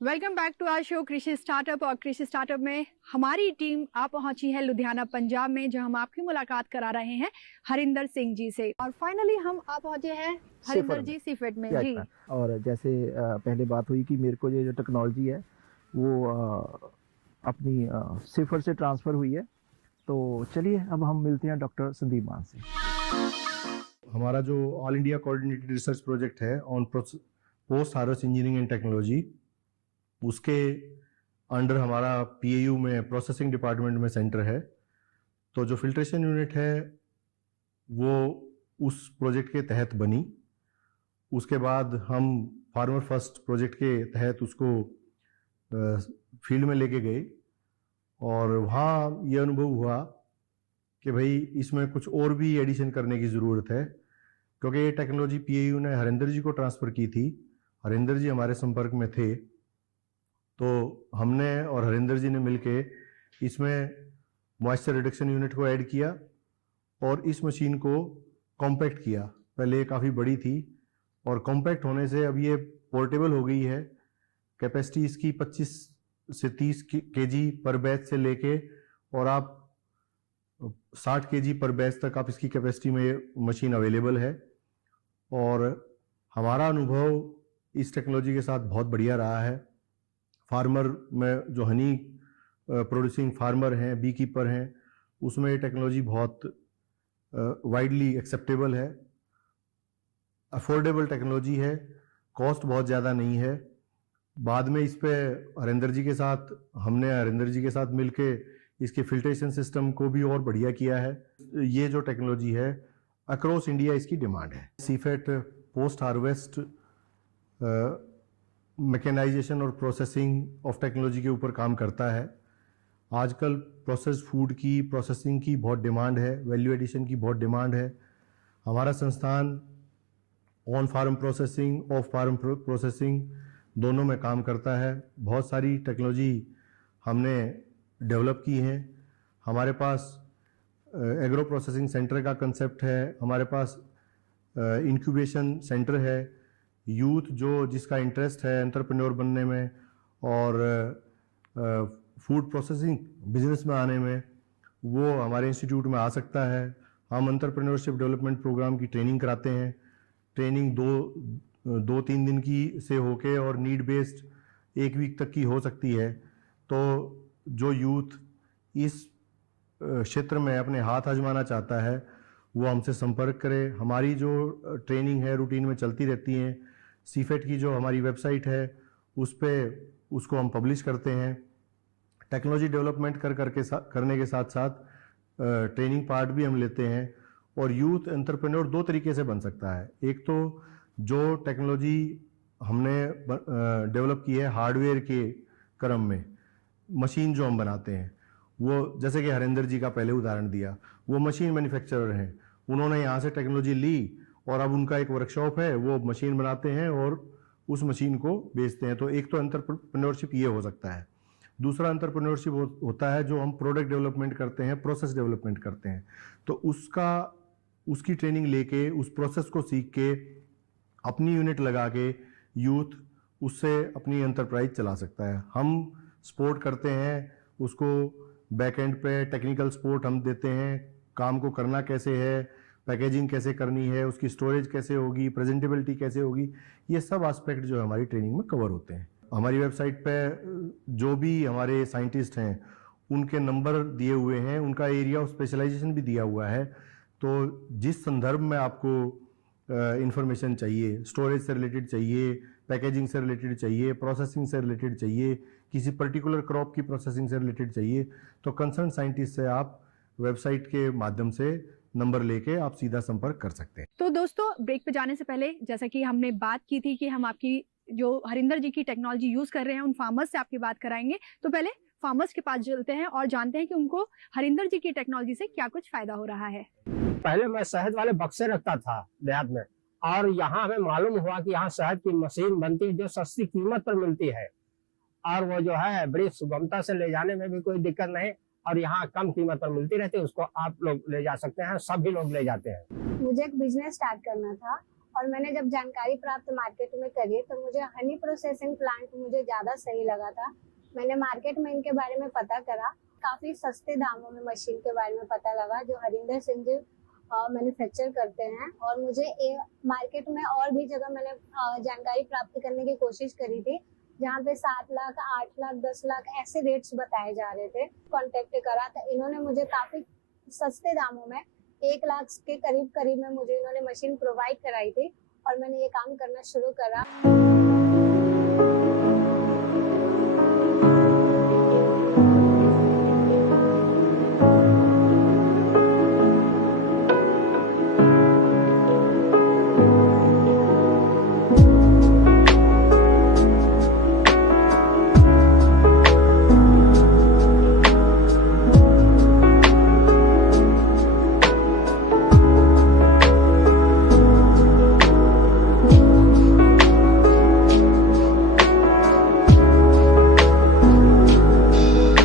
Welcome back to our show कृषि startup. और कृषि स्टार्टअप में हमारी टीम आ पहुंची है लुधियाना पंजाब में, जहां हम आपकी मुलाकात करा रहे हैं हरिंदर सिंह जी से। और फाइनली हम आ पहुंचे हैं हरिंदर जी सीफेट में जी। और जैसे पहले बात हुई कि मेरे को ये जो टेक्नोलॉजी है वो अपनी सिफर से ट्रांसफ़र हुई है, तो चलिए अब हम मिलते हैं डॉक्टर संदीप मान से। हमारा जो all India coordinated research project है on post harvest engineering and technology, उसके अंडर हमारा पीएयू में प्रोसेसिंग डिपार्टमेंट में सेंटर है। तो जो फिल्ट्रेशन यूनिट है वो उस प्रोजेक्ट के तहत बनी। उसके बाद हम फार्मर फर्स्ट प्रोजेक्ट के तहत उसको फील्ड में लेके गए और वहाँ ये अनुभव हुआ कि भाई इसमें कुछ और भी एडिशन करने की ज़रूरत है, क्योंकि ये टेक्नोलॉजी पीएयू ने हरिंदर जी को ट्रांसफ़र की थी। हरिंदर जी हमारे संपर्क में थे, तो हमने और हरिंदर जी ने मिलके इसमें मॉइस्चर रिडक्शन यूनिट को ऐड किया और इस मशीन को कॉम्पैक्ट किया। पहले ये काफ़ी बड़ी थी और कॉम्पैक्ट होने से अब ये पोर्टेबल हो गई है। कैपेसिटी इसकी 25 से 30 केजी पर बैच से लेके और आप 60 केजी पर बैच तक आप इसकी कैपेसिटी में मशीन अवेलेबल है। और हमारा अनुभव इस टेक्नोलॉजी के साथ बहुत बढ़िया रहा है। फार्मर में जो हनी प्रोड्यूसिंग फार्मर हैं, बी कीपर हैं, उसमें ये टेक्नोलॉजी बहुत वाइडली एक्सेप्टेबल है, अफोर्डेबल टेक्नोलॉजी है, कॉस्ट बहुत ज़्यादा नहीं है। बाद में इस पे हरिंदर जी के साथ मिलके इसके फिल्ट्रेशन सिस्टम को भी और बढ़िया किया है। ये जो टेक्नोलॉजी है अक्रॉस इंडिया इसकी डिमांड है। सीफेट पोस्ट हार्वेस्ट मैकेनाइजेशन और प्रोसेसिंग ऑफ टेक्नोलॉजी के ऊपर काम करता है। आजकल प्रोसेस्ड फूड की प्रोसेसिंग की बहुत डिमांड है, वैल्यू एडिशन की बहुत डिमांड है। हमारा संस्थान on farm processing, off farm processing दोनों में काम करता है। बहुत सारी टेक्नोलॉजी हमने डेवलप की हैं। हमारे पास एग्रो प्रोसेसिंग सेंटर का कंसेप्ट है, हमारे पास इंक्यूबेशन सेंटर है। यूथ जिसका इंटरेस्ट है एंटरप्रेन्योर बनने में और फूड प्रोसेसिंग बिजनेस में आने में, वो हमारे इंस्टीट्यूट में आ सकता है। हम एंटरप्रेन्योरशिप डेवलपमेंट प्रोग्राम की ट्रेनिंग कराते हैं। ट्रेनिंग दो तीन दिन की से होके और नीड बेस्ड 1 वीक तक की हो सकती है। तो जो यूथ इस क्षेत्र में अपने हाथ आजमाना चाहता है वो हमसे संपर्क करे। हमारी जो ट्रेनिंग है रूटीन में चलती रहती हैं। सीफेट की जो हमारी वेबसाइट है उस पे उसको हम पब्लिश करते हैं। टेक्नोलॉजी डेवलपमेंट करने के साथ साथ ट्रेनिंग पार्ट भी हम लेते हैं। और यूथ एंटरप्रेन्योर 2 तरीके से बन सकता है। एक तो जो टेक्नोलॉजी हमने डेवलप की है हार्डवेयर के क्रम में, मशीन जो हम बनाते हैं, वो जैसे कि हरिंदर जी का पहले उदाहरण दिया, वो मशीन मैन्युफैक्चरर हैं, उन्होंने यहाँ से टेक्नोलॉजी ली और अब उनका एक वर्कशॉप है, वो मशीन बनाते हैं और उस मशीन को बेचते हैं। तो एक तो एंटरप्रेन्योरशिप ये हो सकता है। दूसरा एंटरप्रेन्योरशिप होता है जो हम प्रोडक्ट डेवलपमेंट करते हैं, प्रोसेस डेवलपमेंट करते हैं। तो उसकी ट्रेनिंग लेके उस प्रोसेस को सीख के अपनी यूनिट लगा के यूथ उससे अपनी एंटरप्राइज चला सकता है। हम सपोर्ट करते हैं उसको, बैक एंड पे टेक्निकल सपोर्ट हम देते हैं, काम को करना कैसे है, पैकेजिंग कैसे करनी है, उसकी स्टोरेज कैसे होगी, प्रेजेंटेबिलिटी कैसे होगी, ये सब एस्पेक्ट जो हमारी ट्रेनिंग में कवर होते हैं। हमारी वेबसाइट पे जो भी हमारे साइंटिस्ट हैं उनके नंबर दिए हुए हैं, उनका एरिया ऑफ स्पेशलाइजेशन भी दिया हुआ है। तो जिस संदर्भ में आपको इंफॉर्मेशन चाहिए, स्टोरेज से रिलेटेड चाहिए, पैकेजिंग से रिलेटेड चाहिए, प्रोसेसिंग से रिलेटेड चाहिए, किसी पर्टिकुलर क्रॉप की प्रोसेसिंग से रिलेटेड चाहिए, तो कंसर्न साइंटिस्ट से आप वेबसाइट के माध्यम से नंबर लेके आप सीधा संपर्क कर सकते हैं। तो दोस्तों, ब्रेक पे जाने से पहले जैसा कि हमने बात की थी कि हम आपकी जो हरिंदर जी की टेक्नोलॉजी यूज कर रहे हैं उन फार्मर्स से आपकी बात कराएंगे, तो पहले फार्मर्स के पास चलते हैं और जानते हैं कि उनको हरिंदर जी की टेक्नोलॉजी से क्या कुछ फायदा हो रहा है। पहले मैं शहद वाले बक्से रखता था देहात में, और यहाँ हमें मालूम हुआ कि यहाँ शहद की मशीन बनती है जो सस्ती कीमत पर मिलती है, और वो जो है बड़ी सुगमता से ले जाने में भी कोई दिक्कत नहीं, और यहाँ कम कीमत पर मिलती रहती है। उसको आप लोग ले जा सकते हैं, सभी लोग ले जाते हैं। मुझे एक बिजनेस स्टार्ट करना था और मैंने जब जानकारी प्राप्त मार्केट में करी तो मुझे हनी प्रोसेसिंग प्लांट मुझे ज़्यादा सही लगा था। मैंने मार्केट में इनके बारे में पता करा, काफ़ी सस्ते दामों में मशीन के बारे में पता लगा जो हरिंदर सिंह जी मैन्युफैक्चर करते हैं। और मुझे मार्केट में और भी जगह मैंने जानकारी प्राप्त करने की कोशिश करी थी जहाँ पे 7 लाख, 8 लाख, 10 लाख ऐसे रेट्स बताए जा रहे थे। कॉन्टेक्ट करा तो इन्होंने मुझे काफ़ी सस्ते दामों में 1 लाख के करीब में मुझे इन्होंने मशीन प्रोवाइड कराई थी और मैंने ये काम करना शुरू करा।